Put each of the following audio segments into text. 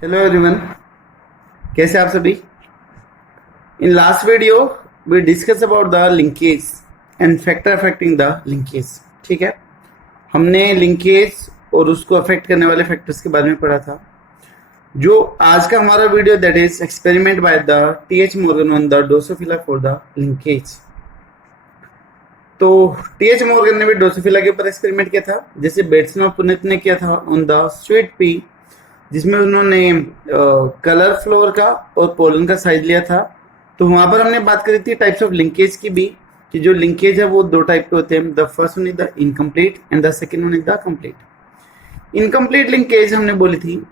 Hello everyone, कैसे आप सभी। In last video we discuss about the linkage and factor affecting the linkage. ठीक है, हमने लिंकेज और उसको अफेक्ट करने वाले फैक्टर्स के बारे में पढ़ा था। जो आज का हमारा video that is experiment by the TH Morgan on the drosophila for the linkage. तो टीएच मॉर्गन ने भी ड्रोसोफिला के ऊपर एक्सपेरिमेंट किया था, जैसे बेट्सन और पुनित ने किया था ऑन द स्वीट पी, जिसमें उन्होंने कलर फ्लोर का और पोलन का साइज लिया था। तो वहां पर हमने बात करी थी टाइप्स ऑफ लिंकेज की भी, कि जो लिंकेज है वो दो टाइप के होते हैं। The first one is the incomplete and the second one is the complete. Incomplete linkage हमने बोली थी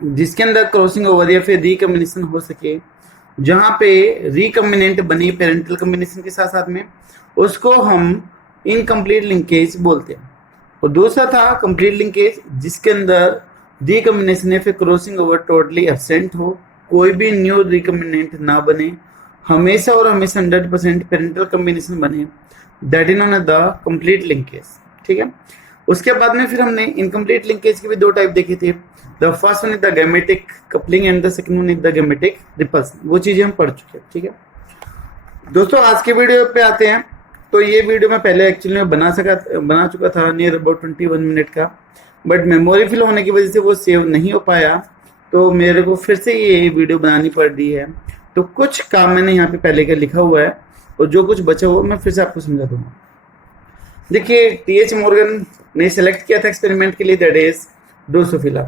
जिसके अंदर क्रॉसिंग ओवर या फिर रिकम्बिनेशन हो सके, जहां पे रिकम्बिनेंट बने पेरेंटल कम्बिनेशन के साथ साथ में, उसको हम इनकम्प्लीट लिंकेज बोलते हैं। और दूसरा था कंप्लीट लिंकेज जिसके अंदर रिकम्बिनेशन या फिर क्रॉसिंग ओवर टोटली एब्सेंट हो, कोई भी न्यू रिकम्बिनेंट ना बने, हमेशा और हमेशा 100% पेरेंटल कम्बिनेशन बने, that is known as the complete linkage. ठीक है, उसके बाद में फिर हमने इनकम्प्लीट लिंकेज के भी दो टाइप देखे थे। The first one is the gametic coupling and the second one is the gametic repulsion. वो चीजें हम पढ़ चुके हैं। ठीक है दोस्तों, आज के वीडियो पे आते हैं। तो ये वीडियो मैं पहले एक्चुअली में बना चुका था नियर अबाउट 21 मिनट का, बट मेमोरी फिल होने की वजह से वो सेव नहीं हो पाया, तो मेरे को फिर से ये वीडियो बनानी पड़ रही है। तो कुछ काम मैंने यहाँ पे पहले का लिखा हुआ है और जो कुछ बचा हुआ मैं फिर से आपको समझा दूंगा। देखिए, टीएच मॉर्गन ने सेलेक्ट किया था एक्सपेरिमेंट के लिए, दैट इज ड्रोसोफिला।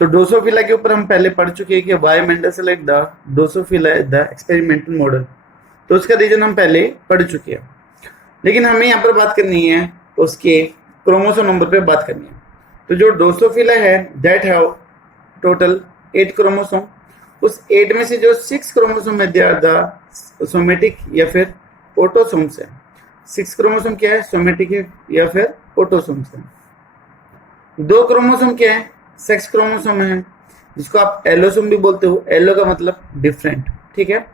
तो ड्रोसोफिला के ऊपर हम पहले पढ़ चुके हैं कि why Mendel select the drosophila as the experimental model. तो उसका रीजन हम पहले पढ़ चुके हैं, लेकिन हमें यहाँ पर बात करनी है उसके क्रोमोसोम नंबर पे बात करनी है। तो जो ड्रोसोफिला है दैट हैव टोटल 8 क्रोमोसोम। उस 8 में से जो 6 क्रोमोसोम है दे आर द सोमेटिक या फिर ऑटोसोम्स है। 6 क्रोमोसोम क्या है? सोमेटिक है या फिर ऑटोसोम्स है। 2 क्रोमोसोम क्या है? सेक्स क्रोमोसोम है, जिसको आप एलोसोम भी बोलते हो। एलो का मतलब डिफरेंट, ठीक है,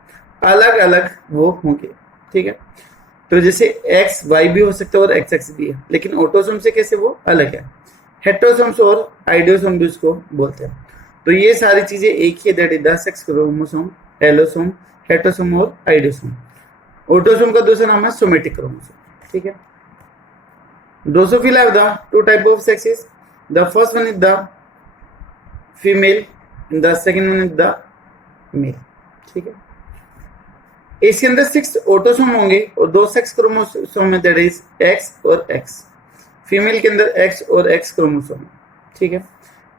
अलग अलग वो होंगे। ठीक है, तो जैसे एक्स वाई भी हो सकता है और एक्स एक्स भी है, लेकिन ऑटोसोम से कैसे वो अलग है। हेट्रोसोम्स और आइडियोसोम भी उसको बोलते हैं। तो ये सारी चीजें एक ही है, that is the sex chromosome, allosome, heterosome और आइडियोसोम। ऑटोसोम का दूसरा नाम है सोमेटिक क्रोमोसोम। ठीक है, drosophila have the 2 type of sexes. The first one is the female and the second one is the male. ठीक है, इसके अंदर 6 ऑटोसोम होंगे और 2 सेक्स क्रोमोसोम है, दैट इज एक्स और एक्स। फीमेल के अंदर एक्स और एक्स क्रोमोसोम। ठीक है,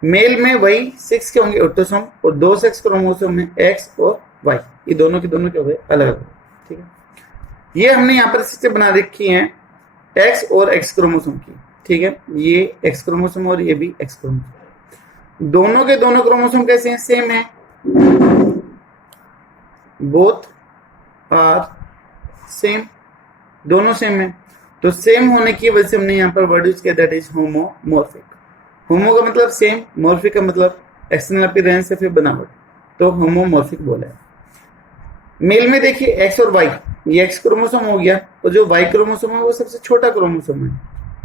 मेल में वही 6 के होंगे ऑटोसोम और 2 सेक्स क्रोमोसोम में एक्स और वाई। ये दोनों के दोनों क्या हो गए? अलग अलग। ठीक है, ये हमने यहाँ पर स्थिति बना रखी है एक्स और एक्स क्रोमोसोम की। ठीक है, ये एक्स क्रोमोसोम और ये भी एक्स क्रोमोसोम। दोनों के दोनों क्रोमोसोम कैसे हैं? सेम है, बोथ आर सेम, दोनों सेम है। तो सेम होने की वजह से हमने यहाँ पर वर्ड यूज किया, दैट इज होमोमॉर्फिक। होमो का मतलब सेम, मॉर्फिक का मतलब एक्सटर्नल अपीयरेंस से फिर बनावट, तो होमोमॉर्फिक बोला है। मेल में देखिए एक्स और वाई, ये एक्स क्रोमोसोम हो गया और जो वाई क्रोमोसोम है वो सबसे छोटा क्रोमोसोम है।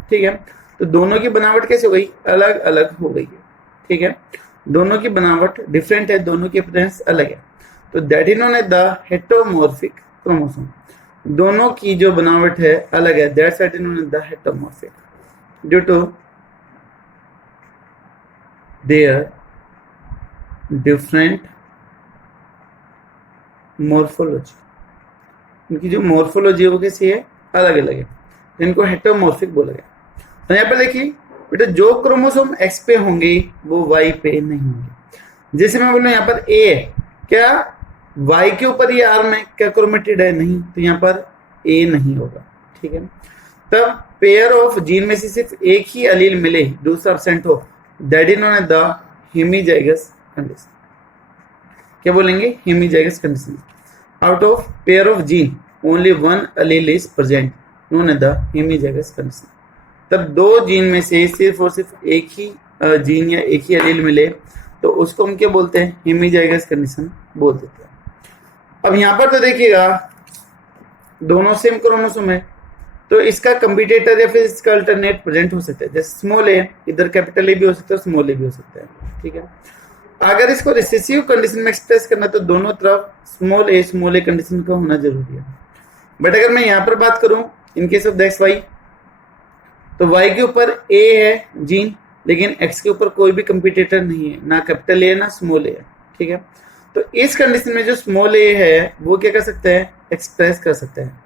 ठीक है, तो दोनों की बनावट कैसे हो गई? अलग अलग हो गई है। ठीक है, दोनों की बनावट डिफरेंट है, दोनों की अपीयरेंस अलग है, तो that is known as the heteromorphic chromosome. दोनों की जो बनावट है अलग है, that's what is known as the heteromorphic due to their different morphology. इनकी जो मॉर्फोलॉजी है वो कैसी है? अलग अलग है, इनको हेटेरोमॉर्फिक बोला गया। तो यहाँ पर देखिए बेटा, जो क्रोमोसोम एक्स पे होंगे वो वाई पे नहीं होंगे। जैसे मैं बोल रहा हूँ यहाँ पर ए है, क्या वाई के ऊपर ये आर्म है? क्या क्रोमेटिड है? नहीं, तो यहाँ पर ए नहीं होगा। ठीक है, तब पेयर ऑफ जीन में से सिर्फ एक ही अलील मिले, दूसरा एब्सेंट हो, that is known as the hemizygous condition. क्या बोलेंगे? Hemizygous condition. Out of pair of gene only 1 allele is present, known as the hemizygous condition. तब 2 जीन में से सिर्फ और सिर्फ एक ही जीन या एक ही अलील मिले, तो उसको हम क्या बोलते हैं? हेमीजाइगस कंडीशन बोल देते हैं। अब यहाँ पर तो देखिएगा दोनों सेम क्रोमोसोम है, तो इसका कंपिटेटर या फिर इसका अल्टरनेट प्रेजेंट हो सकता है। जैसे स्मॉल ए, इधर कैपिटल ए भी हो सकता है, स्मॉल ए भी हो सकता है। ठीक है, अगर इसको रिसेसिव कंडीशन में एक्सप्रेस करना तो दोनों तरफ स्मॉल ए कंडीशन का होना जरूरी है। बट अगर मैं यहाँ पर बात करूं in case of X Y, तो वाई के ऊपर ए है जीन, लेकिन एक्स के ऊपर कोई भी कंपिटिटर नहीं है, ना कैपिटल ए ना स्मॉल ए है, ठीक है। तो इस कंडीशन में जो स्मॉल ए है वो क्या कर सकता है, एक्सप्रेस कर सकता है।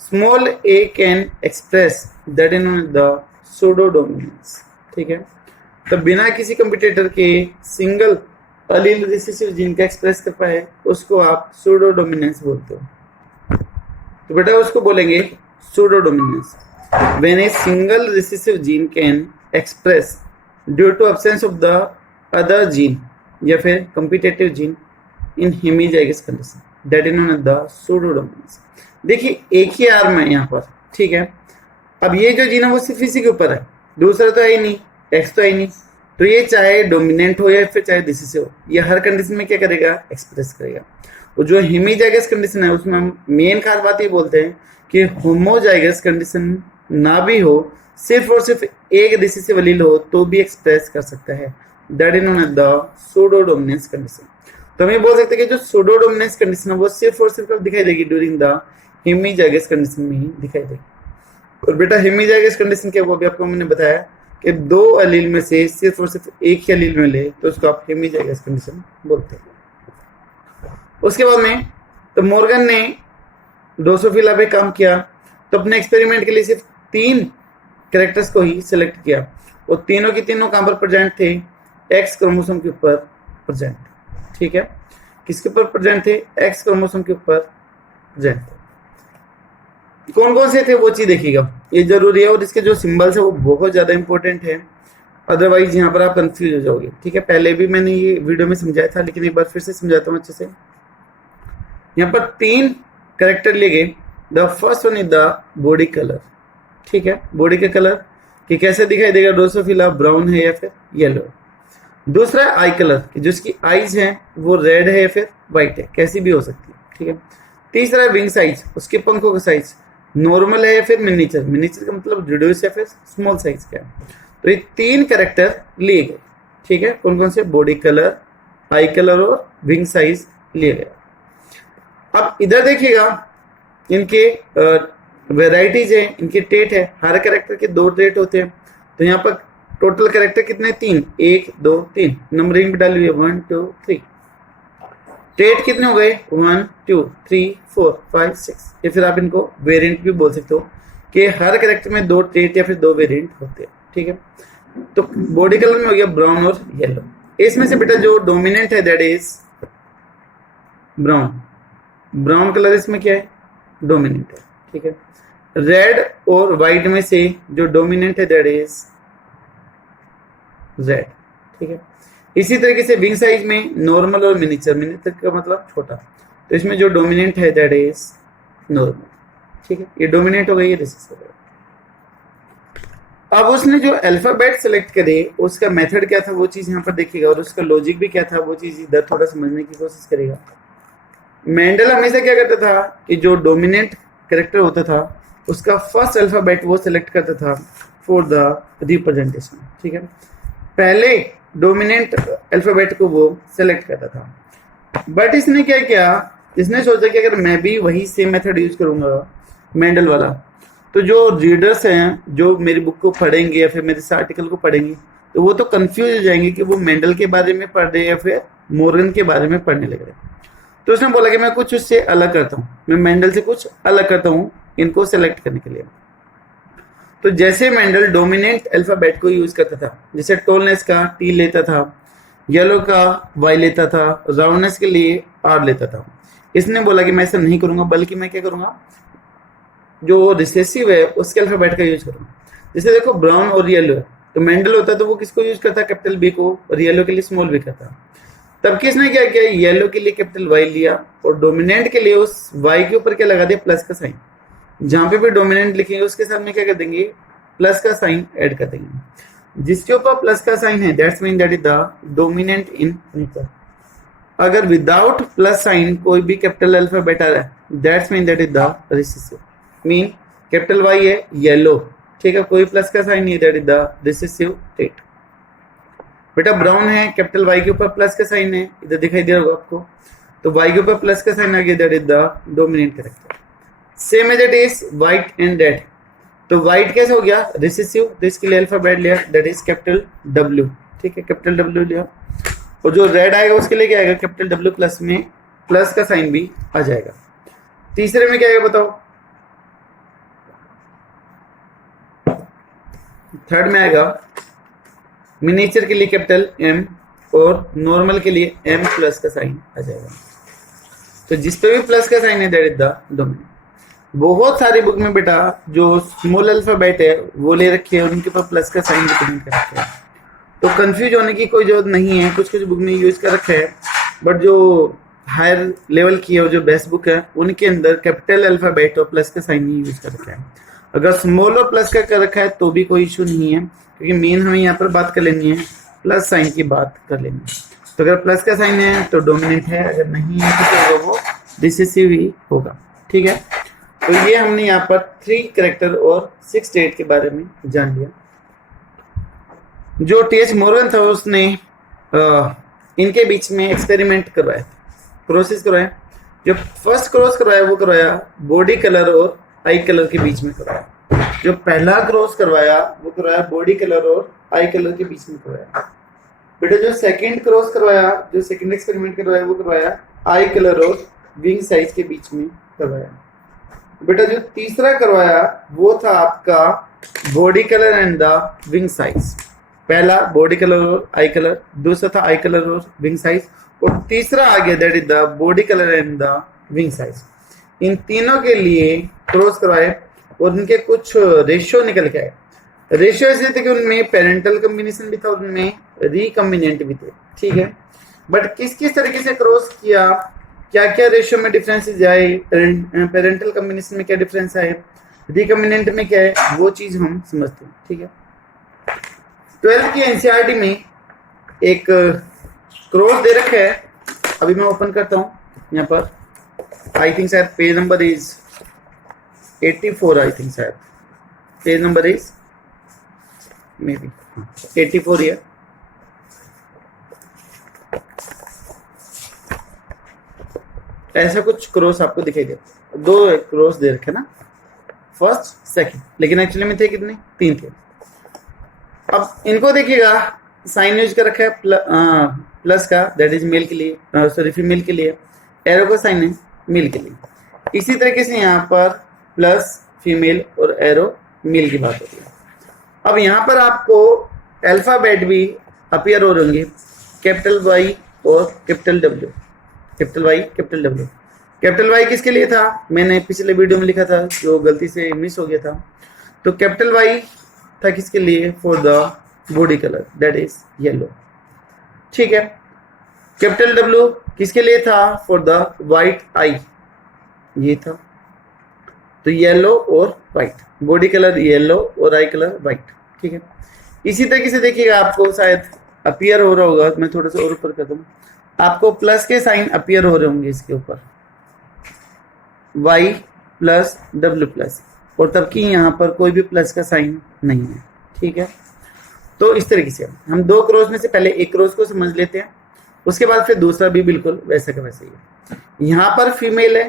Small A can express that in the pseudo dominance, ठीक है। तो बिना किसी कंपिटिटर के सिंगल अलील रिसेसिव जीन का एक्सप्रेस कर पाए उसको आप सूडो डोमिनेंस बोलते हो। तो बेटा उसको बोलेंगे pseudo dominance when a single recessive gene can express due to absence of the other gene या फिर competitive gene in hemizygous condition, that is known as the pseudo dominance. देखिए एक ही आर्म है यहाँ पर, ठीक है। अब ये जो जीन है वो सिर्फ इसी के ऊपर है, दूसरा तो है ही नहीं, एक्स तो है ही नहीं। तो ये चाहे डोमिनेंट हो या फिर चाहे रिसेसिव हो, ये हर कंडीशन में क्या करेगा, एक्सप्रेस करेगा। और जो हेमीजाइगस कंडीशन है उसमें हम मेन खास बात ये बोलते हैं कि होमोजाइगस कंडीशन ना भी हो, सिर्फ और सिर्फ एक रिसेसिव एलील हो तो भी एक्सप्रेस कर सकता है, that is known as the pseudo dominance condition. तो हम ये बोल सकते हैं कि जो सूडो डोमिनेंस कंडीशन है वो सिर्फ और सिर्फ दिखाई देगी ड्यूरिंग द हेमीजाइगस कंडीशन में ही दिखाई देगी। और बेटा हेमीजाइगस कंडीशन क्या, वो भी आपको मैंने बताया कि दो एलील में से सिर्फ और सिर्फ एक ही एलील में ले तो उसको आप हेमीजाइगस कंडीशन बोलते हैं। उसके बाद में तो मॉर्गन ने ड्रोसोफिला पे काम किया, तो अपने एक्सपेरिमेंट के लिए सिर्फ 3 कैरेक्टर्स को ही सिलेक्ट किया, और तीनों की तीनों कहां पर प्रेजेंट थे, एक्स क्रोमोसोम के ऊपर प्रेजेंट, ठीक है। किसके ऊपर प्रेजेंट थे, एक्स क्रोमोसोम के ऊपर प्रेजेंट थे। कौन कौन से थे वो चीज देखिएगा, ये जरूरी है, और इसके जो सिंबल्स है वो बहुत ज्यादा इंपॉर्टेंट है, अदरवाइज यहाँ पर आप कंफ्यूज हो जाओगे, ठीक है। पहले भी मैंने ये वीडियो में समझाया था, लेकिन एक बार फिर से समझाता हूँ अच्छे से। यहाँ पर 3 कैरेक्टर लिए गए। The first one is the body colour, ठीक है, बॉडी का कलर कि कैसे दिखाई देगा, ड्रोसोफिला ब्राउन है या फिर येलो। दूसरा आई कलर कि जिसकी आईज है वो रेड है या फिर व्हाइट है, कैसी भी हो सकती है, ठीक है। तीसरा विंग साइज, उसके पंखों का साइज नॉर्मल है या फिर मिनिएचर, मिनिएचर का मतलब रिड्यूस या फिर स्मॉल साइज का है। तो ये 3 कैरेक्टर लिए गए, ठीक है। कौन कौन से, बॉडी कलर, आई कलर और विंग साइज लिए गए। अब इधर देखिएगा इनके वेराइटीज है, इनके ट्रेट है, हर कैरेक्टर के 2 ट्रेट होते हैं। तो यहाँ पर टोटल कैरेक्टर कितने, 3, 1 2 3, नंबरिंग भी डाली हुई है 1 2 3। ट्रेट कितने हो गए, 1 2 3 4 5 6। या फिर आप इनको वेरिएंट भी बोल सकते हो कि हर कैरेक्टर में 2 ट्रेट या फिर 2 वेरिएंट होते हैं, ठीक है। तो बॉडी कलर में हो गया ब्राउन और येलो। इसमें से बेटा जो डोमिनेंट है that is brown, brown colour इसमें क्या है, डोमिनेंट है, ठीक है। रेड और व्हाइट में से जो डोमिनेंट है दैट इज रेड, ठीक है। इसी तरीके से विंग साइज में नॉर्मल और मिनिएचर, मिनिएचर का मतलब छोटा, तो इसमें जो डोमिनेंट है दैट इज नॉर्मल, ठीक है। ये डोमिनेंट हो गई, ये रिसेसिव हो गया। अब उसने जो अल्फाबेट सेलेक्ट करे उसका मेथड क्या था वो चीज यहाँ पर देखिएगा, और उसका लॉजिक भी क्या था वो चीज इधर थोड़ा समझने की कोशिश करेगा। मेंडल हमेशा क्या करता था कि जो डोमिनेंट कैरेक्टर होता था उसका फर्स्ट अल्फाबेट वो सिलेक्ट करता था फॉर द रिप्रेजेंटेशन, ठीक है। पहले डोमिनेंट अल्फाबेट को वो सिलेक्ट करता था। बट इसने क्या किया, इसने सोचा कि अगर मैं भी वही सेम मेथड यूज करूंगा मेंडल वाला, तो जो रीडर्स हैं जो मेरी बुक को पढ़ेंगे या फिर मेरे इस आर्टिकल को पढ़ेंगे तो वो तो कंफ्यूज हो जाएंगे कि वो मेंडल के बारे में पढ़ रहे या फिर मॉर्गन के बारे में पढ़ने लग रहे। तो उसने बोला कि मैं कुछ उससे अलग करता हूँ, मैं मेंडल से कुछ अलग करता हूँ इनको सेलेक्ट करने के लिए। तो जैसे मेंडल डोमिनेंट अल्फाबेट को यूज करता था, जैसे टॉलनेस का टी लेता था, येलो का वाई लेता था, राउंडनेस के लिए आर लेता था, इसने बोला कि मैं ऐसा नहीं करूंगा, बल्कि मैं क्या करूंगा, जो रिसेसिव है उसके अल्फाबेट का यूज करूंगा। जैसे देखो ब्राउन और येलो है, तो मेंडल होता तो वो किसको यूज करता, कैपिटल बी को, और येलो के लिए स्मॉल बी करता। तब किसने क्या किया, येलो के लिए कैपिटल वाई लिया और डोमिनेंट के लिए उस वाई के ऊपर क्या लगा दिया, प्लस का साइन। जहां पे भी डोमिनेंट लिखेंगे उसके साथ में क्या कर देंगे, प्लस का साइन ऐड कर देंगे। जिसके ऊपर प्लस का साइन है that's mean that is the dominant in nature. अगर विदाउट प्लस साइन कोई भी कैपिटल अल्फाबेट आ रहा है that's mean that is the recessive. Mean capital Y है येलो, ठीक है, कोई प्लस का साइन नहीं, that is the recessive trait. बेटा ब्राउन है, कैपिटल वाई के ऊपर प्लस का साइन है, इधर दिखाई दे रहा होगा आपको, तो वाई के ऊपर प्लस का साइन आ गया, that is the dominant character. Same as it is white and red, तो व्हाइट कैसे हो गया रिसेसिव, तो इसके लिए अल्फाबेट लिया, दैट इज कैपिटल डब्ल्यू, ठीक है, कैपिटल डब्ल्यू लिया। और जो रेड आएगा उसके लिए क्या आएगा, कैपिटल डब्ल्यू प्लस में प्लस का साइन भी आ जाएगा। तीसरे में क्या आएगा बताओ, थर्ड में आएगा मिनिएचर के लिए कैपिटल एम और नॉर्मल के लिए एम प्लस का साइन आ जाएगा। तो जिस पे भी प्लस का साइन है दैट इज द डोमिनेंट। बहुत सारी बुक में बेटा जो स्मॉल अल्फाबेट है वो ले रखी है और उनके ऊपर प्लस का साइन रिप्रेजेंट कर रखा है, तो कंफ्यूज होने की कोई जरूरत नहीं है। कुछ कुछ बुक में यूज कर रखा है, बट जो हायर लेवल की है और जो बेस्ट बुक है उनके अंदर कैपिटल अल्फाबेट और प्लस का साइन ही यूज कर रखा है। अगर स्मॉल और प्लस का कर रखा है तो भी कोई इशू नहीं है, क्योंकि मेन हमें यहाँ पर बात कर लेनी है प्लस साइन की बात कर लेनी है। तो अगर प्लस का साइन है तो डोमिनेंट है, अगर नहीं है तो क्या होगा, वो रिसेसिव ही होगा, ठीक है। तो ये हमने यहाँ पर 3 कैरेक्टर और 6 स्टेट के बारे में जान लिया। जो टी.एच. मॉर्गन था उसने इनके बीच में एक्सपेरिमेंट करवाया, क्रॉसेस करवाया। जो फर्स्ट क्रॉस करवाया वो करवाया बॉडी कलर और आई कलर के बीच में करवाया। जो पहला क्रॉस करवाया वो करवाया बॉडी कलर और आई कलर के बीच में करवाया। बेटा जो सेकंड क्रॉस करवाया, जो सेकंड एक्सपेरिमेंट करवाया वो करवाया आई कलर और विंग साइज के बीच में करवाया। बेटा जो तीसरा करवाया वो था आपका body colour and the wing size. पहला बॉडी कलर और आई कलर, दूसरा था आई कलर और विंग साइज, और तीसरा आ गया that is the body colour and the wing size. इन तीनों के लिए क्रॉस करवाए और उनके कुछ रेशियो निकल के आए। रेशियो ऐसे थे कि उनमें पेरेंटल कॉम्बिनेशन भी था, उनमें रिकॉम्बिनेंट भी थे, ठीक है। बट किस किस तरीके से क्रॉस किया, क्या क्या रेशियो में डिफरेंसेस आए, पेरेंटल कॉम्बिनेशन में क्या डिफरेंस आए, रिकॉम्बिनेंट में क्या है, वो चीज हम समझते हैं, ठीक है। 12th की एनसीईआरटी में एक क्रॉस दे रखा है, अभी मैं ओपन करता हूँ यहाँ पर। आई थिंक शायद page number is 84, I think शायद page number is maybe 84 है। ऐसा कुछ क्रॉस आपको दिखाई दे, 2 क्रॉस दे रखे ना, फर्स्ट सेकंड, लेकिन एक्चुअली में थे कितने, 3 थे। अब इनको देखिएगा, साइन यूज कर रखा है प्लस का, दैट इज मेल के लिए, सॉरी फीमेल के लिए, एरो का साइन है मेल के लिए। इसी तरीके से यहाँ पर प्लस फीमेल और एरो मेल की बात होती है। अब यहाँ पर आपको अल्फाबेट भी अपीयर हो होंगे, कैपिटल वाई और capital W, capital Y capital W. Capital Y किसके लिए था, मैंने पिछले वीडियो में लिखा था, जो गलती से मिस हो गया था। तो कैपिटल वाई था किसके लिए, for the body colour that is yellow, ठीक है। कैपिटल डब्ल्यू किसके लिए था, फॉर द वाइट आई, ये था। तो येलो और व्हाइट, बॉडी कलर येलो और आई कलर व्हाइट, ठीक है। इसी तरीके से देखिएगा, आपको शायद अपीयर हो रहा होगा, मैं थोड़ा सा और ऊपर कर दूं, आपको प्लस के साइन अपीयर हो रहे होंगे इसके ऊपर, y प्लस डब्ल्यू प्लस, और तब कि यहाँ पर कोई भी प्लस का साइन नहीं है, ठीक है। तो इस तरीके से हम 2 क्रॉस में से पहले एक क्रॉस को समझ लेते हैं, उसके बाद फिर दूसरा भी बिल्कुल वैसा का वैसा ही है। यहाँ पर फीमेल है,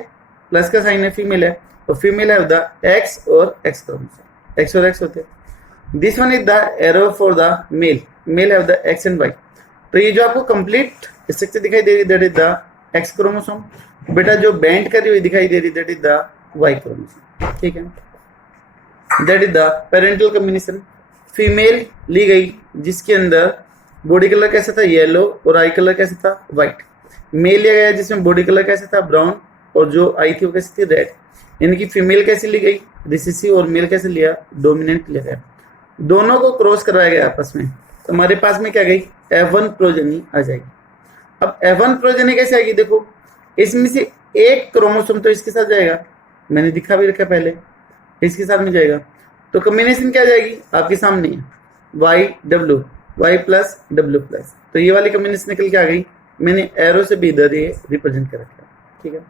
प्लस का साइन है, फीमेल है, तो फीमेल है द एक्स और एक्स क्रोमोसोम, एक्स और एक्स होते हैं। This one is the arrow for the male, male है द एक्स एंड वाई। तो ये जो आपको कंप्लीट स्ट्रक्चर दिखाई दे रही that is the X chromosome. बेटा जो बैंड कर रही हुई दिखाई दे रही that is the Y chromosome, ठीक है। That is the parental combination. Female ली गई जिसके अंदर बॉडी कलर कैसा था, येलो, और आई कलर कैसा था, व्हाइट। मेल लिया गया जिसमें बॉडी कलर कैसा था, ब्राउन, और जो आई थी वो कैसी थी, रेड। इनकी फीमेल कैसे ली गई, रिसेसिव, और मेल कैसे लिया, डोमिनेंट लिया गया। दोनों को क्रॉस करवाया गया आपस में, तो हमारे पास में क्या गई, F1 प्रोजेनी आ जाएगी। अब F1 प्रोजेनी कैसे आएगी, देखो इसमें से एक क्रोमोसोम तो इसके साथ जाएगा, मैंने दिखा भी रखा पहले, इसके साथ में जाएगा। तो कॉम्बिनेशन क्या जाएगी, आपके सामने है, Y W, Y plus W plus. तो ये वाली कॉम्बिनेशन निकल के आ गई, मैंने एरो से भी इधर ये रिप्रेजेंट कर रखा है, ठीक है।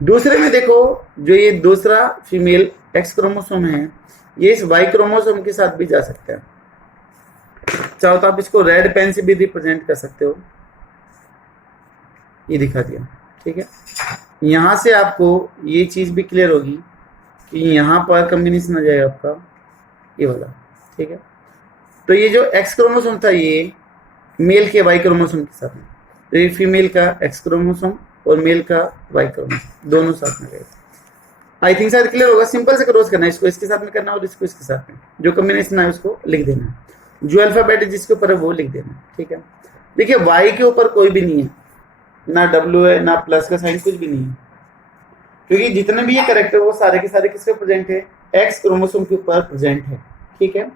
दूसरे में देखो, जो ये दूसरा फीमेल एक्स क्रोमोसोम है, ये इस वाई क्रोमोसोम के साथ भी जा सकता है। चाहो तो आप इसको रेड पेन से भी रिप्रेजेंट कर सकते हो, ये दिखा दिया, ठीक है। यहाँ से आपको ये चीज भी क्लियर होगी कि यहाँ पर कॉम्बिनेशन आ जाएगा आपका ये वाला, ठीक है। तो ये जो एक्स क्रोमोसोम था ये मेल के वाई क्रोमोसोम के साथ में, तो ये फीमेल का एक्स क्रोमोसोम और मेल का वाई क्रोमोसोम दोनों साथ में गए। आई थिंक शायद क्लियर होगा। सिंपल से क्रॉस करना है, इसको इसके साथ में करना और इसको इसके साथ में, जो कॉम्बिनेशन है उसको लिख देना है, जो अल्फाबेट जिसके ऊपर है वो लिख देना है, ठीक है। देखिए वाई के ऊपर कोई भी नहीं है, ना डब्ल्यू है ना प्लस का साइन, कुछ भी नहीं है, क्योंकि जितने भी ये कैरेक्टर वो सारे के सारे किसके प्रेजेंट है, एक्स क्रोमोसोम के ऊपर प्रेजेंट है, ठीक है।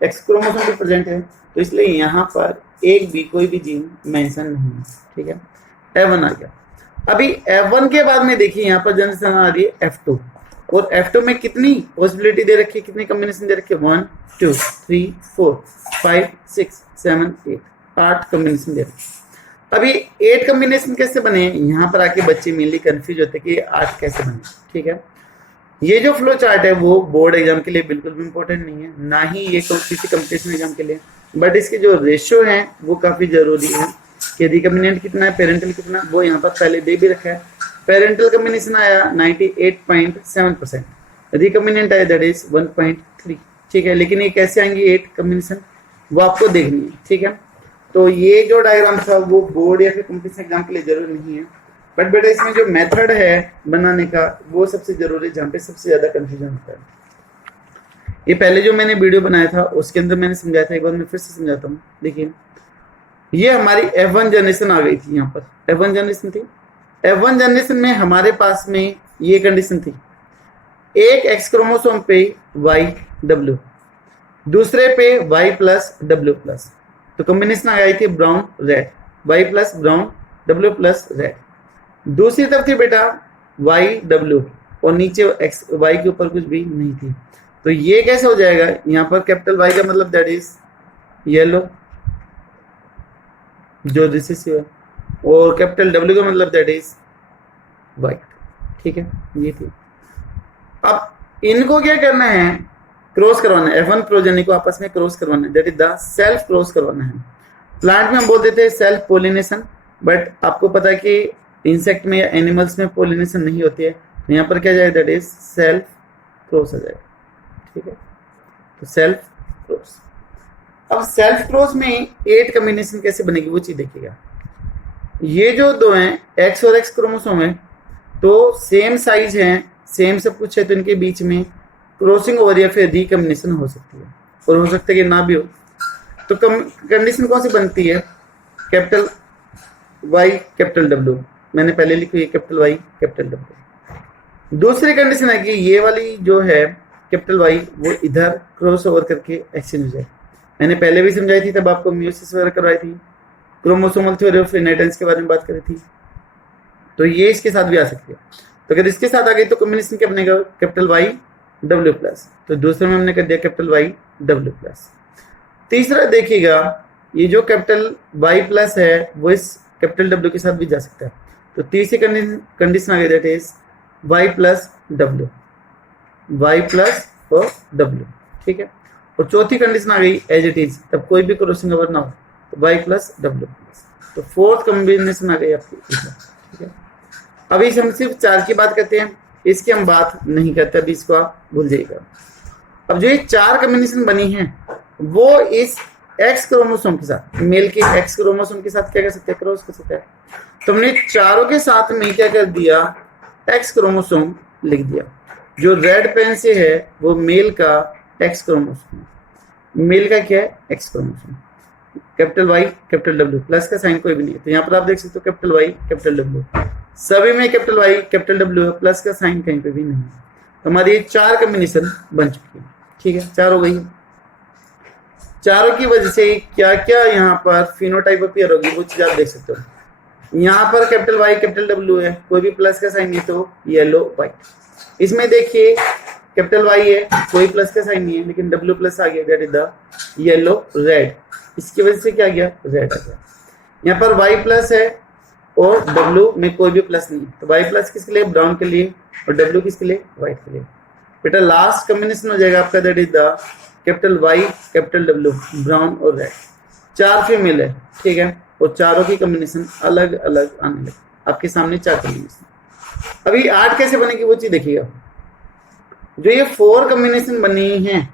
एक्स क्रोमोसोम पे प्रेजेंट है, तो इसलिए यहाँ पर एक भी कोई भी जीन मेंशन नहीं है, ठीक है। F1 आ गया। अभी F1 के बाद में देखिए यहाँ पर जनरेशन आ रही है F2, और F2 में कितनी पॉसिबिलिटी दे रखी है, कितनी कॉम्बिनेशन दे रखी है, 1 2 3 4 5 6 7 8, 8 कॉम्बिनेशन दे रखी है। अभी 8 कॉम्बिनेशन कैसे बने, यहाँ पर आके बच्चे मेनली कंफ्यूज होते हैं कि 8 कैसे बने, ठीक है। ये जो फ्लो चार्ट है वो बोर्ड एग्जाम के लिए बिल्कुल भी इंपॉर्टेंट नहीं है, ना ही ये किसी कंपटीशन एग्जाम के लिए, बट इसके जो रेशियो हैं वो काफी जरूरी है कि रिकम्बिनेंट कितना है, पेरेंटल कितना, वो यहाँ पर पहले दे भी रखा है। पेरेंटल कॉम्बिनेशन आया 98.7%, रिकम्बिनेंट आया दैट इज 1.3, ठीक है। लेकिन ये कैसे आएंगे 8 कॉम्बिनेशन, वो आपको देखनी है, ठीक है। तो ये जो डायग्राम था वो बोर्ड या फिर कंपटीशन एग्जाम के लिए जरूरी नहीं है, बट बेटा इसमें जो मेथड है बनाने का वो सबसे जरूरी है, जहाँ पे सबसे ज्यादा कंफ्यूजन होता है। ये पहले जो मैंने वीडियो बनाया था उसके अंदर मैंने समझाया था, एक बार मैं फिर से समझाता हूँ। देखिए ये हमारी F1 जनरेशन आ गई थी, यहाँ पर F1 जनरेशन थी। F1 जनरेशन में हमारे पास में ये कंडीशन थी, एक एक्स क्रोमोसोम पे YW, दूसरे पे Y प्लस W प्लस, तो कॉम्बिनेशन आ गई थी brown red, Y plus brown W plus red. दूसरी तरफ थी बेटा YW और नीचे एक्स Y के ऊपर कुछ भी नहीं थी, तो ये कैसे हो जाएगा, यहाँ पर कैपिटल Y का मतलब दैट इज येलो जो रिसेसिव है, और कैपिटल W का मतलब दैट इज वाइट, ठीक है। ये थी। अब इनको क्या करना है, क्रॉस करवाना है, F1 प्रोजेनी को आपस में क्रॉस करवाना है, that is the self cross करवाना है। प्लांट में हम बोल देते हैं सेल्फ पोलिनेशन, बट आपको पता है कि इंसेक्ट में या एनिमल्स में पोलिनेशन नहीं होती है, तो यहाँ पर क्या जाएगा, दैट इज सेल्फ क्रॉस आ जाएगा, ठीक है। तो सेल्फ क्रॉस। अब सेल्फ क्रॉस में 8 कॉम्बिनेशन कैसे बनेगी वो चीज देखिएगा। ये जो दो हैं एक्स और एक्स क्रोमोसोम है, तो सेम साइज है, सेम सब कुछ है, तो इनके बीच में क्रॉसिंग ओवर या फिर रिकॉम्बिनेशन हो सकती है, और हो सकता है कि ना भी हो। तो कंडीशन कौन सी बनती है, कैपिटल Y कैपिटल W, मैंने पहले लिखी है कैपिटल Y कैपिटल W। दूसरी कंडीशन है कि ये वाली जो है कैपिटल Y वो इधर क्रॉस ओवर करके एक्सचेंज हो जाए। मैंने पहले भी समझाई थी, तब आपको म्यूसिस वगैरह करवाई थी, क्रोमोसोमल थ्योरी ऑफ इनहेरिटेंस के बारे में बात करी थी, तो ये इसके साथ भी आ सकती है। तो अगर इसके साथ आ गई तो कॉम्बिनेशन क्या बनेगा, कैपिटल Y W प्लस, तो दूसरे में हमने कर दिया कैपिटल Y W प्लस। तीसरा देखिएगा, ये जो कैपिटल Y प्लस है वो इस कैपिटल W के साथ भी जा सकता है, तो तीसरी कंडीशन आ गई that is Y plus W, Y plus और W, ठीक है। और चौथी कंडीशन आ गई एज इट इज, तब कोई भी क्रॉसिंग ओवर ना हो, तो Y प्लस W प्लस। तो फोर्थ कॉम्बिनेशन आ गई आपकी, ठीक है। अभी हम सिर्फ 4 की बात करते हैं, इसकी हम बात नहीं करते, अभी इसको आप भूल जाइएगा। अब जो ये 4 कॉम्बिनेशन बनी है वो इस एक्स क्रोमोसोम के साथ, मेल के एक्स क्रोमोसोम के साथ क्या कर सकते हैं, क्रॉस कर सकते हैं। तो हमने चारों के साथ में क्या कर दिया, एक्स क्रोमोसोम लिख दिया। जो रेड पेन से है वो मेल का एक्स क्रोमोसोम, मेल का क्या है x chromosome, capital Y capital W, plus का साइन कोई भी नहीं है, तो यहाँ पर आप देख सकते हो कैपिटल Y कैपिटल W, सभी में capital Y capital W, plus का साइन कहीं पे भी नहीं है। तो हमारी ये 4 कॉम्बिनेशन बन चुकी है, ठीक है, 4 हो गई। चारों की वजह से क्या क्या यहाँ पर फिनोटाइप अपीयर होगी वो चीज आप देख सकते हो। यहाँ पर कैपिटल Y कैपिटल W है, कोई भी प्लस का साइन नहीं, तो येलो व्हाइट। इसमें देखिए कैपिटल Y है, कोई प्लस का साइन नहीं है, लेकिन W प्लस आ गया, that is the yellow red, इसकी वजह से क्या गया, रेड आ गया। यहाँ पर Y प्लस है और W में कोई भी प्लस नहीं है, तो Y प्लस किसके लिए, ब्राउन के लिए, और W किसके लिए, व्हाइट के लिए। बेटा लास्ट कॉम्बिनेशन हो जाएगा आपका, that is the capital Y capital W, brown और रेड। 4 फीमेल है, ठीक है, और चारों की कॉम्बिनेशन अलग अलग आने लगे, आपके सामने 4 कॉम्बिनेशन। अभी 8 कैसे बनेगी वो चीज देखिएगा। जो ये 4 कॉम्बिनेशन बनी है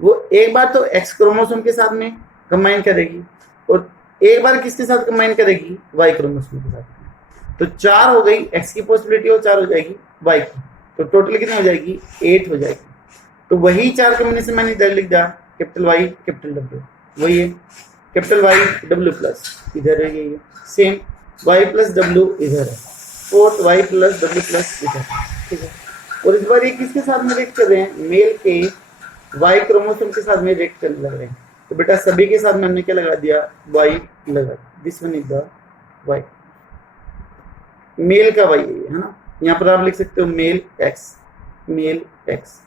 वो एक बार तो एक्स क्रोमोसोम के साथ में कंबाइन करेगी और एक बार किसके साथ कंबाइन करेगी, वाई क्रोमोसोम के साथ। तो 4 हो गई एक्स की पॉसिबिलिटी और 4 हो जाएगी वाई की, तो टोटल कितनी हो जाएगी, 8 हो जाएगी। तो वही 4 कॉम्बिनेशन मैंने इधर लिख दिया, कैपिटल वाई कैपिटल डब्ल्यू, वही है कैपिटल वाई डब्ल्यू प्लस, इधर है ये सेम वाई प्लस डब्ल्यू इधर है, fourth Y plus W plus इधर, ठीक है। और इस बार ये किसके साथ में रिएक्ट कर रहे हैं, मेल के वाई क्रोमोसोम के साथ में रिएक्ट करने लग रहे हैं। तो बेटा सभी के साथ में हमने क्या लगा दिया, वाई लगा, this one is the Y, male का वाई है ना। यहाँ पर आप लिख सकते हो male X, male X,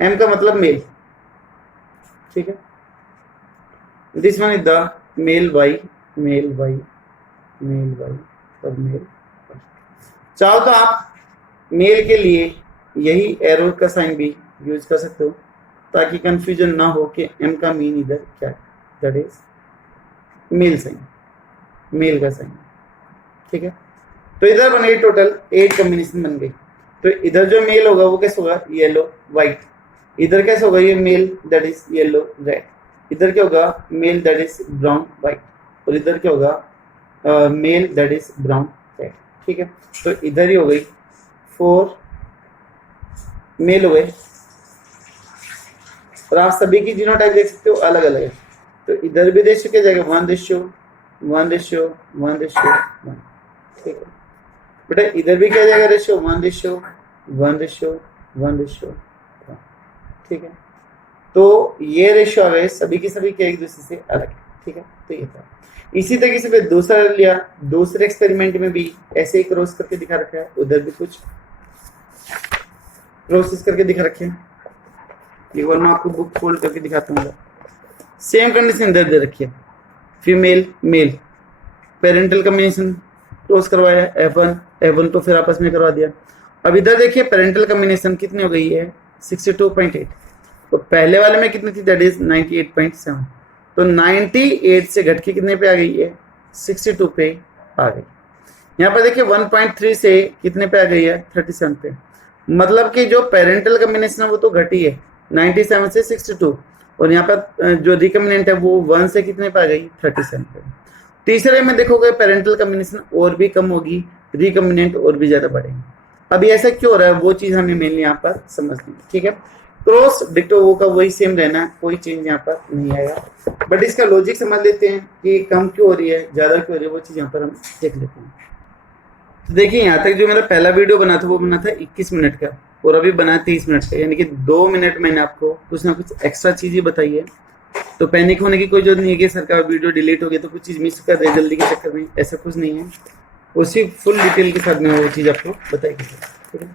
M का मतलब मेल, ठीक है। This one is the male Y, male Y, male Y और मेल। चाहो तो आप मेल के लिए यही एरो का साइन भी यूज कर सकते हो ताकि कंफ्यूजन ना हो कि एम का मीन इधर क्या है, that is male sign, male का साइन, ठीक है। तो इधर बन गई टोटल 8 कॉम्बिनेशन बन गई। तो इधर जो मेल होगा वो कैसे होगा, येलो व्हाइट, इधर कैसे होगा ये male that is yellow red, इधर क्या होगा male that is brown white, और इधर क्या होगा male that is brown red, ठीक है। तो इधर ही हो गई 4 मेल हो गए, और आप सभी की जीनोटाइप देख सकते हो अलग अलग है। तो इधर भी रेशियो क्या जाएगा, 1:1:1:1, ठीक है बेटा। इधर भी क्या जाएगा रेशियो, 1:1:1:1, ठीक है। तो ये रेशियो आ गए सभी की सभी के एक दूसरे से अलग है, ठीक है। तो ये था। इसी तरीके से फिर दूसरा लिया, दूसरे एक्सपेरिमेंट में भी ऐसे ही क्रॉस करके दिखा रखा है, उधर भी कुछ क्रॉसेस करके दिखा रखे हैं। एक बार मैं आपको बुक फोल्ड करके दिखाता हूँ। सेम कंडीशन इधर दे रखी है, female male, parental combination cross करवाया F1 तो फिर आपस में करवा दिया। अब इधर देखिए पेरेंटल कॉम्बिनेशन कितनी हो गई है, 62.8, तो पहले वाले में कितनी थी, दैट इज 98.7, तो 98 से घट के कितने पे आ गई है, 62 पे आ गई। यहाँ पर देखिए 1.3 से कितने पे आ गई है, 37 पे, मतलब कि जो पेरेंटल कॉम्बिनेशन है वो तो घटी है 97 से 62, और यहाँ पर जो रिकॉम्बिनेंट है वो 1 से कितने पे आ गई, 37 पे। तीसरे में देखोगे पेरेंटल कॉम्बिनेशन और भी कम होगी, रिकॉम्बिनेंट और भी ज्यादा बढ़ेंगे। अभी ऐसा क्यों हो रहा है वो चीज हमें मेनली यहाँ पर समझनी है, ठीक है। क्रॉस डिक्टो वो का वही सेम रहना, कोई चेंज यहाँ पर नहीं आएगा, बट इसका लॉजिक समझ लेते हैं कि कम क्यों हो रही है ज्यादा क्यों हो रही है, वो चीज यहाँ पर हम देख लेते हैं। तो देखिए यहाँ तक जो मेरा पहला वीडियो बना था वो बना था 21 मिनट का, और अभी बना 30 मिनट का, यानी कि 2 मिनट मैंने आपको कुछ ना कुछ एक्स्ट्रा चीजें बताई है। तो पैनिक होने की कोई जरूरत नहीं है कि सर का वीडियो डिलीट हो गया तो कुछ चीज मिस कर दे जल्दी के चक्कर में, ऐसा कुछ नहीं है, उसी फुल डिटेल के साथ में वो चीज आपको बताई गई, ठीक है।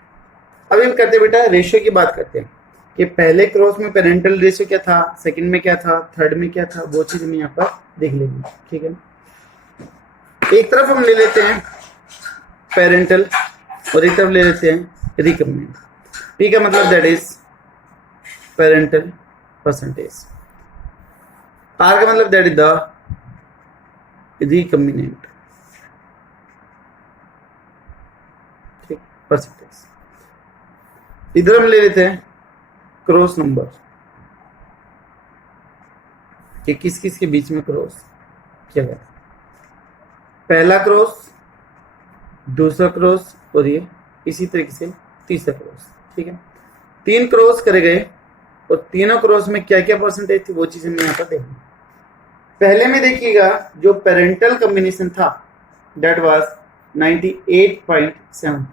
अब हम करते बेटा रेशियो की बात करते हैं कि पहले क्रॉस में पेरेंटल रेशियो क्या था, सेकंड में क्या था, थर्ड में क्या था, वो चीज हम यहाँ पर देख लेंगे, ठीक है। एक तरफ हम ले लेते हैं पेरेंटल और एक तरफ ले लेते हैं रिकॉम्बिनेंट, ठीक है, मतलब that is parental percentage, R का मतलब दैट इज द रिकॉम्बिनेंट, ठीक, परसेंटेज। इधर हम ले लेते हैं क्रॉस नंबर कि किस किस के बीच में क्रॉस किया गया, पहला क्रॉस, दूसरा क्रॉस, और ये इसी तरीके से तीसरा क्रॉस, ठीक है। 3 क्रॉस करे गए और तीनों क्रॉस में क्या क्या परसेंटेज थी वो चीज हमने यहाँ पर देखी। पहले में देखिएगा जो पेरेंटल कॉम्बिनेशन था दैट वाज 98.7,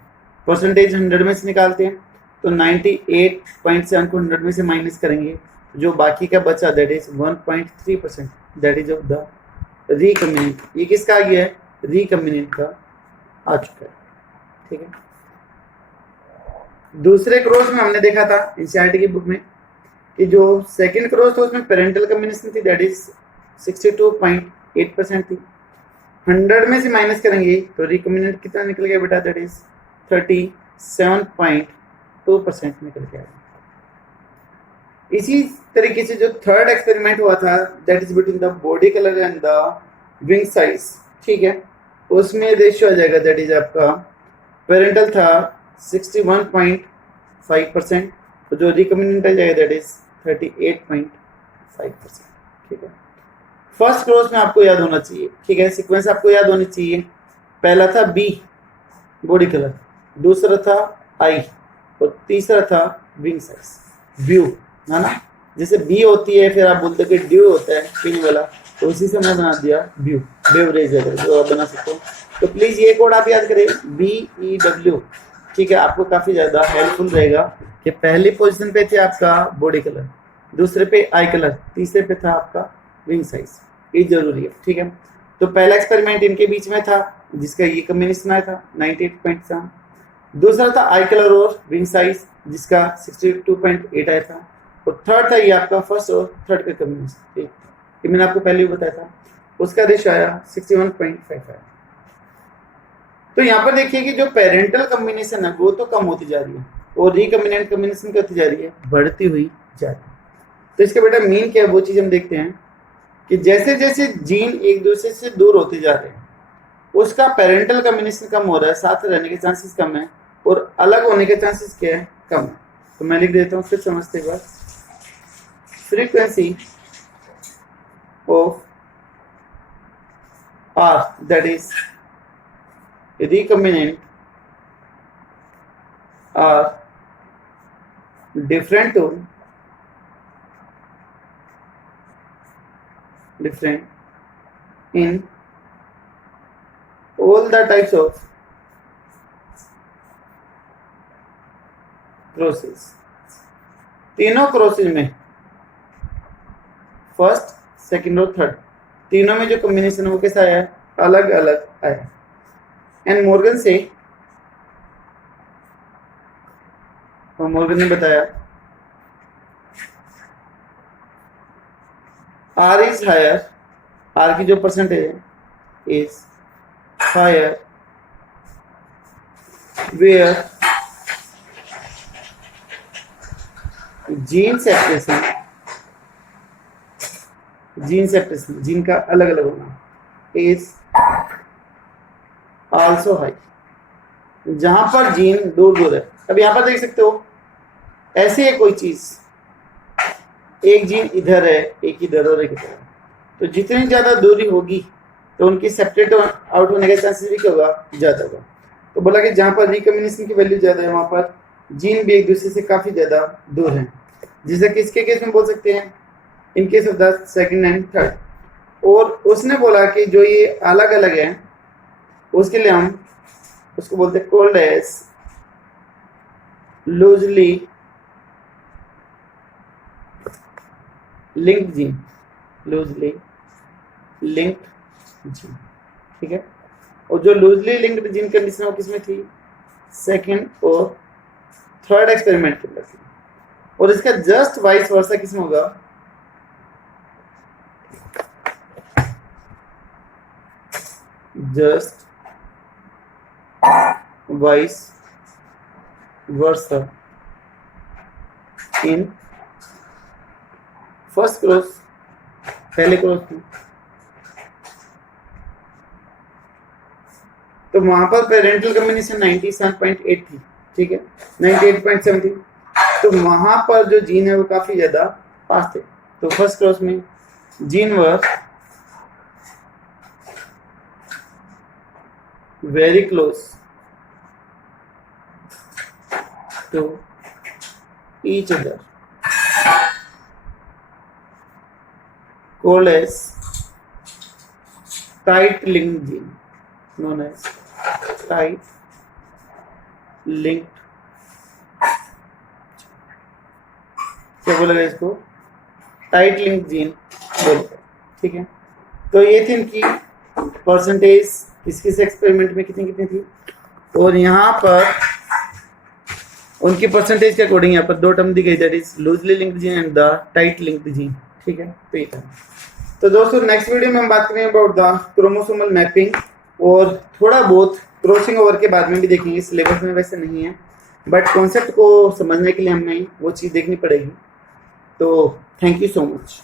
परसेंटेज 100 में से निकालते हैं तो 98.7 को 100 में से माइनस करेंगे, जो बाकी का बचा that is 1.3%, that is of the recombinant. ये किसका आ गया है, रिकॉम्बिनेंट का आ चुका है, ठीक है। दूसरे क्रॉस में हमने देखा था एनसीईआरटी की बुक में कि जो सेकंड क्रॉस था उसमें पेरेंटल कॉम्बिनेशन थी दैट इज 62.8% थी, 100 में से माइनस करेंगे तो रिकॉम्बिनेंट कितना निकल गया बेटा, दैट इज 37.2% निकल गया। इसी तरीके से जो थर्ड एक्सपेरिमेंट हुआ था that is between the body colour and the wing size, ठीक है, उसमें रेशियो आ जाएगा दैट इज आपका पेरेंटल था 61.5%, तो जो रिकमेंडेंट आ जाएगा दैट इज 38.5%, ठीक है। फर्स्ट क्रॉस में आपको याद होना चाहिए, ठीक है, सीक्वेंस आपको याद होनी चाहिए। पहला था बी बॉडी कलर, दूसरा था आई और तीसरा था विंग साइज व्यू, है ना। जैसे बी होती है फिर आप बोलते हो कि ड्यू होता है पीने वाला, तो उसी से मैं बना दिया व्यू, बेवरेज है जो आप बना सकते हो। तो प्लीज ये कोड आप याद करें BEW, ठीक है, आपको काफी ज्यादा हेल्पफुल रहेगा कि पहली पोजीशन पे थे आपका बॉडी कलर, दूसरे पे आई कलर, तीसरे पे था आपका विंग साइज, ये जरूरी है, ठीक है। तो पहला एक्सपेरिमेंट इनके बीच में था जिसका ये कॉम्बिनेशन आया था 98.7, दूसरा था आई कलर और विंग साइज जिसका 62.8 आया था, और थर्ड था ये आपका फर्स्ट और थर्ड का कॉम्बिनेशन, ये मैंने आपको पहले भी बताया था, उसका रेशियो आया 61.5 आया। तो यहाँ पर देखिए कि जो पेरेंटल कॉम्बिनेशन है वो तो कम होती जा रही है और रिकॉम्बिनेंट कॉम्बिनेशन क्या होती जा रही है, बढ़ती हुई जा रही है। तो इसका बेटा मीन क्या है वो चीज हम देखते हैं कि जैसे जैसे जीन एक दूसरे से दूर होते जा रहे हैं उसका पेरेंटल कॉम्बिनेशन कम हो रहा है, साथ रहने के चांसेस कम है और अलग होने के चांसेस क्या है, कम है। तो मैं लिख देता हूँ, फिर समझते एक बार, frequency of R that is recombinant are different in all the types of crosses, तीनों क्रॉसेज में, फर्स्ट सेकंड और थर्ड तीनों में जो कॉम्बिनेशन है वो कैसा आया है, अलग अलग आया। एंड मॉर्गन से, तो मॉर्गन ने बताया R इज हायर, R की जो परसेंटेज है is higher where gene separation, gene का अलग अलग होना इज आल्सो हाई, जहां पर जीन दूर दूर है। अब यहां पर देख सकते हो ऐसे है कोई चीज, एक जीन इधर है एक इधर और एक इधर, तो जितनी ज्यादा दूरी होगी तो उनकी सेपरेट आउट होने का चांसेस भी क्या होगा, ज्यादा होगा। तो बोला कि जहां पर रिकॉम्बिनेशन की वैल्यू ज्यादा है वहां पर जीन भी एक दूसरे से काफी ज्यादा दूर है, जिसे किसके केस में बोल सकते हैं, इन case of the second and third. और उसने बोला कि जो ये अलग अलग है उसके लिए हम उसको बोलते हैं called as loosely linked gene, loosely linked gene, ठीक है। और जो लूजली लिंक्ड जीन कंडीशन वो किसमें थी, सेकंड और थर्ड एक्सपेरिमेंट के अंदर थी। और इसका जस्ट वाइस वर्सा किसमें होगा, just vice versa in first cross, पहले क्रॉस में, तो वहां पर पेरेंटल कॉम्बिनेशन 97.8 थी, ठीक है, 98.7 थी, तो वहां पर जो जीन है वो काफी ज्यादा पास थे। तो फर्स्ट क्रॉस में gene were very close to each other, called as tight linked gene, known as tight linked, क्या बोलेगा इसको, टाइट लिंक जीन बोलते हैं, ठीक है। तो ये थी इनकी परसेंटेज किस किस एक्सपेरिमेंट में कितनी कितनी थी, और यहाँ पर उनकी परसेंटेज के अकॉर्डिंग यहाँ पर दो टर्म दी गई, that is loosely linked gene and the tight linked gene, ठीक है। तो ये था। तो दोस्तों नेक्स्ट वीडियो में हम बात करेंगे अबाउट द क्रोमोसोमल मैपिंग, और थोड़ा बहुत क्रॉसिंग ओवर के बाद में भी देखेंगे, सिलेबस में वैसे नहीं है बट कॉन्सेप्ट को समझने के लिए हमें वो चीज़ देखनी पड़ेगी। तो थैंक यू सो मच।